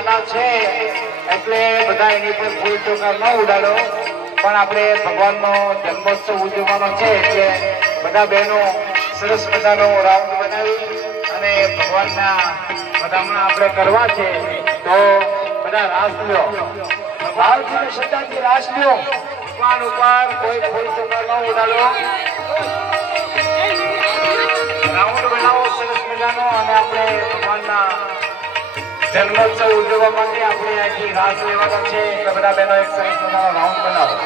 નાના છે એટલે બધા એની પર ફૂલ ચોકાર ન ઉડાડો, પણ આપણે ભગવાનનો જન્મોત્સવ ઉજવવાનો છે એટલે બધા બહેનો સરસ મજાનો રાઉન્ડ બનાવી અને ભગવાનના વધામણા આપણે કરવા છે. તો બધા રાસ લ્યો, ભાવથી શ્રદ્ધાથી રાસ લ્યો. ભગવાન ઉપર કોઈ ફૂલ ચોકાર ન ઉડાડો, રાઉન્ડ બનાવો સરસ મજાનો. અને આપણે ભગવાનના જન્મોત્સવ ઉજવવા માટે આપણે અહીંથી રાસ લેવાનો છે એટલે બધા બહેનો એક સરસ મજાનો રાઉન્ડ બનાવો.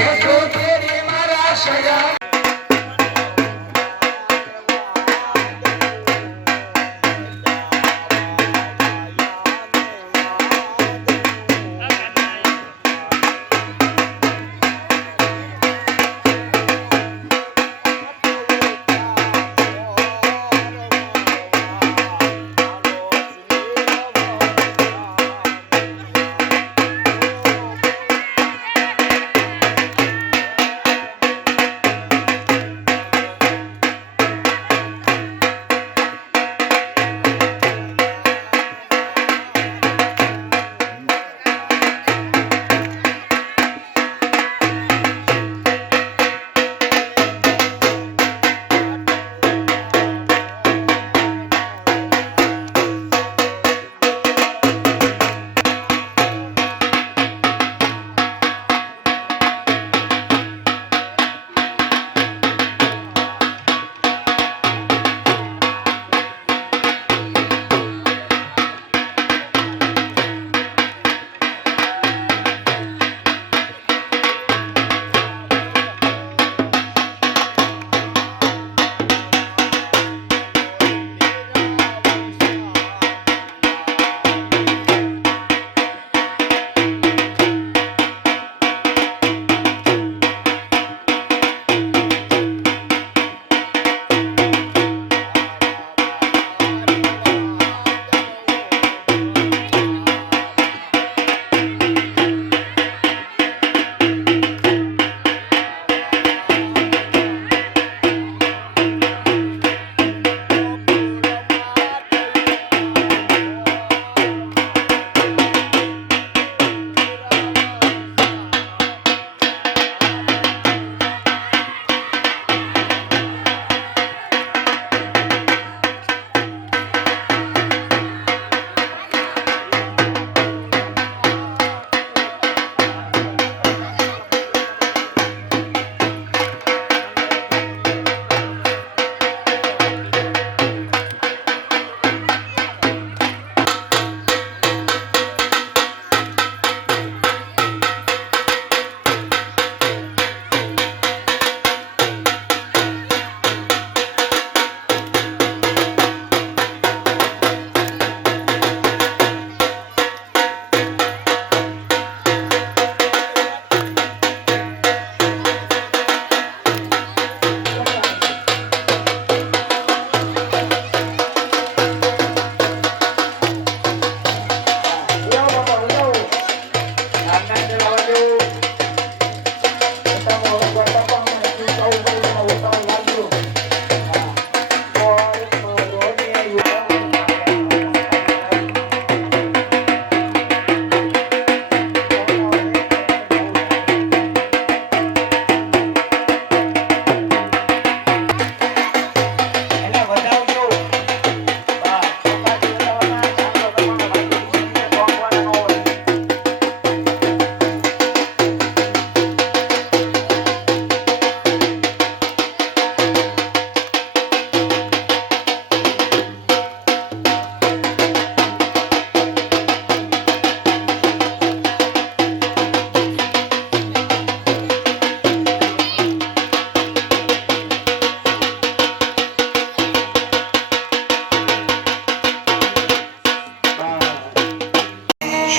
જો તેરી મારા શયા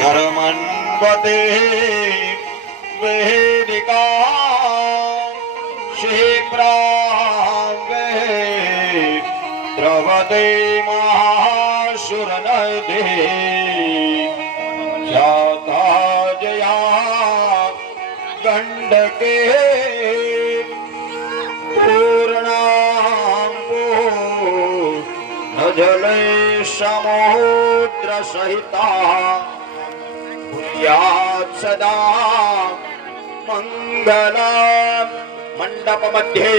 शर्मन्वते वेदिका शिप्रांगे द्रवते महाशुरनदे जाता जया गंडके पूर्णाम्बो न जले समुद्र सहिता यात् सदा मंगल मंडप मध्ये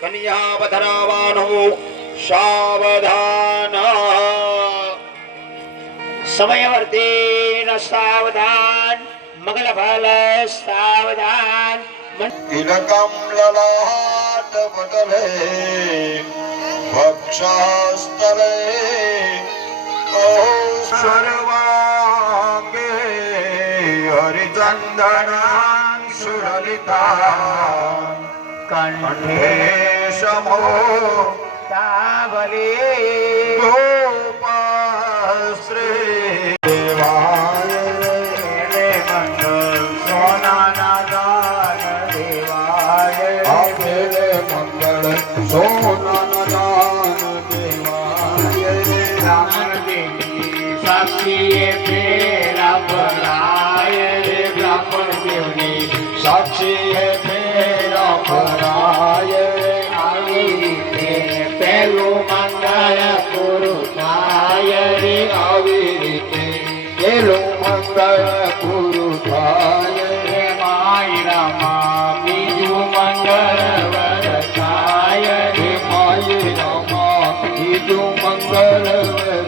कन्यावधरावानो सावधान समयवर्ती न सावधान मंगल फल सावधान तिलकं ललाट पटले वक्षस्थले सर्वांगे हरिचंदनां સુરલિતા કંઠે સમો સાવલી ગોપાશ્રી દેવાય એને મંગલ સોનાના દાન દેવાય આપેલે મંગળ સોનાના દાન દેવાય બ્રાહ્મણ દેવની સાક્ષીએ ફેરા ભરાય રે બ્રાહ્મણ દેવની સાક્ષી હે ફેરા ફરાય આવી રીતે પહેલું મંગળ પૂરું થાય રે આવી રીતે પેલું મંગળ પૂરું થાય રે માયરામાં બીજું મંગળ વરસાય હે માય રામા બીજું મંગળ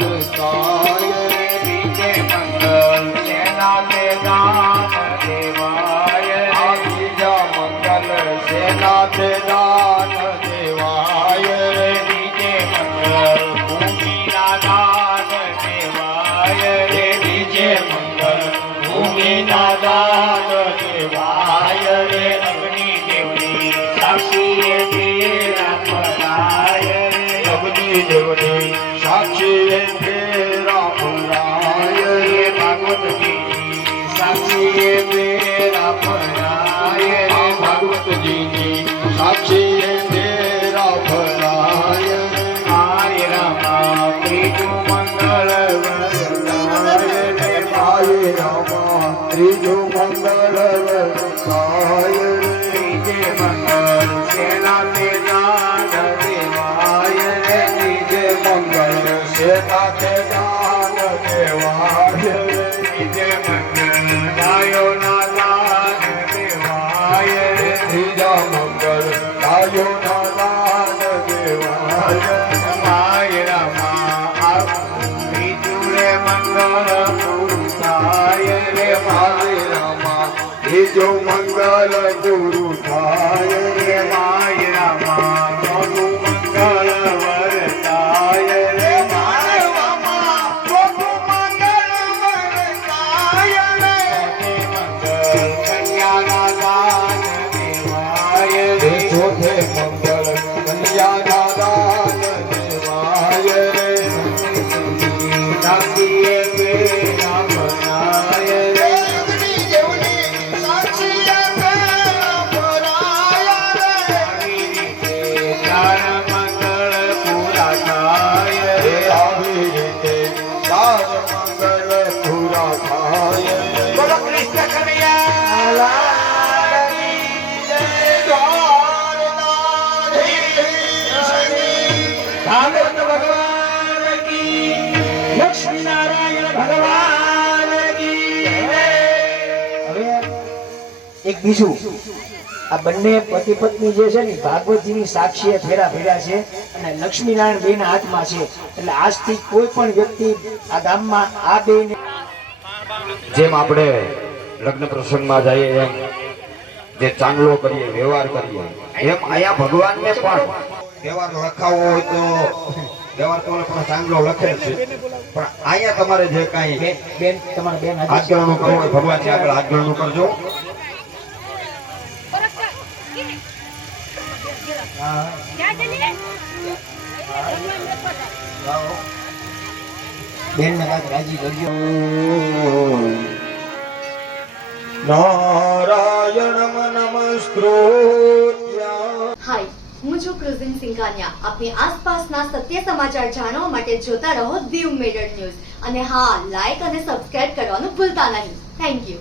વરસાય બીજે મંગળ સેના તે દાન દેવાય આ બીજા મંગળ સેનાથે દાન દેવાય બીજે મંગળ ભૂમિના દાન દેવાય રે બીજે મંગળ ભૂમિના દાન દેવાય રે અગ્નિ દેવની સાક્ષીએ ફેરા ફરાય રે અગ્નિ દેવની સાક્ષી ફેરા ફરાય રે ભાગવતજીની સાક્ષીએ ફેરા ફરાય રે ભાગવતજીની સાક્ષી ફેરા ફરાય માય રામા ત્રીજું મંગળ વરસાય રે માય રામા ત્રીજું મંગળ વરસાય ત્રીજે મંગળ સેના તે દાન દેવાય રે ત્રીજે મંગળ સેનાથે દાન દેવાય ત્રીજે મંગળ ગાયોના દાન દેવાય રે ત્રીજા મંગળ ગાયોના દાન દેવાય માય રામા ત્રીજું રે મંગળ પૂરું થાય રે માય રામા ત્રીજું મંગળ પૂરું થાય રે માય રામા ચોથું મંગળ વરસાય રે માય રામા ચોથું મંગળ વરસાય રે મંગળ કન્યાના દાન દેવાય રે ચોથે મંગળ કન્યાના દાન દેવાય સાક્ષીએ ફેરા ફરાય રે આવી રીતે ચાર મંગળ પૂરા થાય રે આવી રીતે ચાર મંગળ પૂરા થાય બોલો કૃષ્ણ કનૈયા લાલ કી જય. ભાગવત ભગવાન કી લક્ષ્મી નારાયણ ભગવાન કી જય. હવે એક બીજું આ બંને પતિ પત્ની જે છે ને ભાગવતજીની સાક્ષીએ ફેરા ફેર્યા છે અને લક્ષ્મીનારાયણ બેના હાથમાં છે એટલે આજથી કોઈ પણ વ્યક્તિ આ ગામમાં આ બેને જેમ આપણે લગ્ન પ્રસંગમાં જઈએ એમ જે ચાંગલો કરીએ વ્યવહાર કરીએ એમ અહીંયા ભગવાનને પણ વ્યવહાર લખાવવો હોય તો વ્યવહાર તો પણ ચાંગલો લખે છે પણ અહીંયા તમારે જે કાંઈ બેન તમારા બેન હાજર છે. આજ્ઞાનું કરવું હોય ભગવાનની આગળ આજ્ઞાનું કરજો બેનને કાંઈક રાજી કરજો. નારાયણ નમસ્કૃત્ય હાય, હું છું ક્રુઝિન સિંઘાનિયા. આપની આસપાસના સત્ય સમાચાર જાણવા માટે જોતા રહો દીવ મિરર ન્યૂઝ અને હા, લાઈક અને સબસ્ક્રાઇબ કરવાનું ભૂલતા નહીં. Thank you.